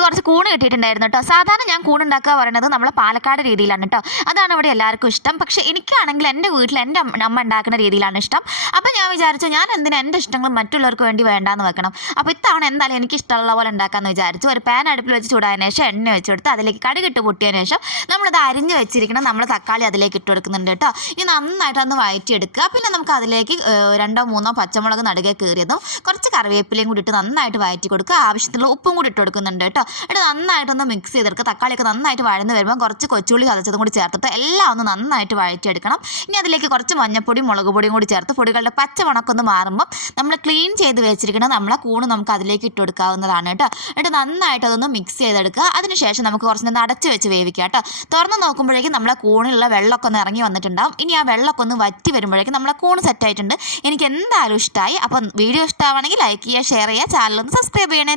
നമുക്ക് കുറച്ച് കൂണ് കിട്ടിയിട്ടുണ്ടായിരുന്നു കേട്ടോ. സാധാരണ ഞാൻ കൂണുണ്ടാക്കുക പറയുന്നത് നമ്മളെ പാലക്കാട് രീതിയിലാണ് കേട്ടോ. അതാണ് ഇവിടെ എല്ലാവർക്കും ഇഷ്ടം. പക്ഷേ എനിക്കാണെങ്കിൽ എൻ്റെ വീട്ടിൽ എൻ്റെ അമ്മ ഉണ്ടാക്കുന്ന രീതിയിലാണ് ഇഷ്ടം. അപ്പോൾ ഞാൻ വിചാരിച്ചു ഞാൻ എന്തിനാ എൻ്റെ ഇഷ്ടങ്ങൾ മറ്റുള്ളവർക്ക് വേണ്ടി വേണ്ടാന്ന് വെക്കണം. അപ്പോൾ ഇത്തവണ എന്തായാലും എനിക്ക് ഇഷ്ടമുള്ള പോലെ ഉണ്ടാക്കാമെന്ന് വിചാരിച്ചു. ഒരു പാൻ അടുപ്പിൽ വെച്ച് ചൂടായതിനു ശേഷം എണ്ണ വെച്ച് കൊടുത്ത് അതിലേക്ക് കടുകിട്ട് പൊട്ടിയതിന് ശേഷം നമ്മളിത് അരിഞ്ഞ് വെച്ചിരിക്കണം നമ്മൾ തക്കാളി അതിലേക്ക് ഇട്ട് കൊടുക്കുന്നുണ്ട് കേട്ടോ. ഇനി നന്നായിട്ട് ഒന്ന് വഴറ്റിയെടുക്കുക. പിന്നെ നമുക്ക് അതിലേക്ക് 2-3 പച്ചമുളക് നടുകെ കീറിയതും കുറച്ച് കറിവേപ്പിലയും കൂടി ഇട്ട് നന്നായിട്ട് വഴറ്റി കൊടുക്കുക. ആവശ്യത്തിനുള്ള ഉപ്പും കൂടി ഇട്ട് കൊടുക്കുന്നുണ്ട് കേട്ടോ. എന്നിട്ട് നന്നായിട്ടൊന്ന് മിക്സ് ചെയ്തെടുക്കുക. തക്കാളിയൊക്കെ നന്നായിട്ട് വഴന്ന് വരുമ്പോൾ കുറച്ച് കൊച്ചുള്ളി ചതച്ചതും കൂടി ചേർത്തിട്ട് എല്ലാം ഒന്ന് നന്നായിട്ട് വഴറ്റിയെടുക്കണം. ഇനി അതിലേക്ക് കുറച്ച് മഞ്ഞപ്പൊടിയും മുളക് പൊടിയും കൂടി ചേർത്ത് പൊടികളുടെ പച്ച മണക്കൊന്ന് മാറുമ്പോൾ നമ്മൾ ക്ലീൻ ചെയ്ത് വെച്ചിരിക്കണം നമ്മളെ കൂണ് നമുക്ക് അതിലേക്ക് ഇട്ട് കൊടുക്കാവുന്നതാണ് കേട്ടോ. എന്നിട്ട് നന്നായിട്ട് അതൊന്ന് മിക്സ് ചെയ്തെടുക്കുക. അതിനുശേഷം നമുക്ക് കുറച്ച് നേരം അടച്ച് വെച്ച് വേവിക്കുക കേട്ടോ. തുറന്ന് നോക്കുമ്പോഴേക്കും നമ്മളെ കൂണിലുള്ള വെള്ളമൊക്കെ ഒന്ന് ഇറങ്ങി വന്നിട്ടുണ്ടാവും. ഇനി ആ വെള്ളമൊക്കെ ഒന്ന് വറ്റി വരുമ്പോഴേക്കും നമ്മളെ കൂണ് സെറ്റായിട്ടുണ്ട്. എനിക്ക് എന്തായാലും ഇഷ്ടമായി. അപ്പം വീഡിയോ ഇഷ്ടമാണെങ്കിൽ ലൈക്ക് ചെയ്യുക, ഷെയർ ചെയ്യുക, ചാനലൊന്ന് സബ്സ്ക്രൈബ് ചെയ്യണേ.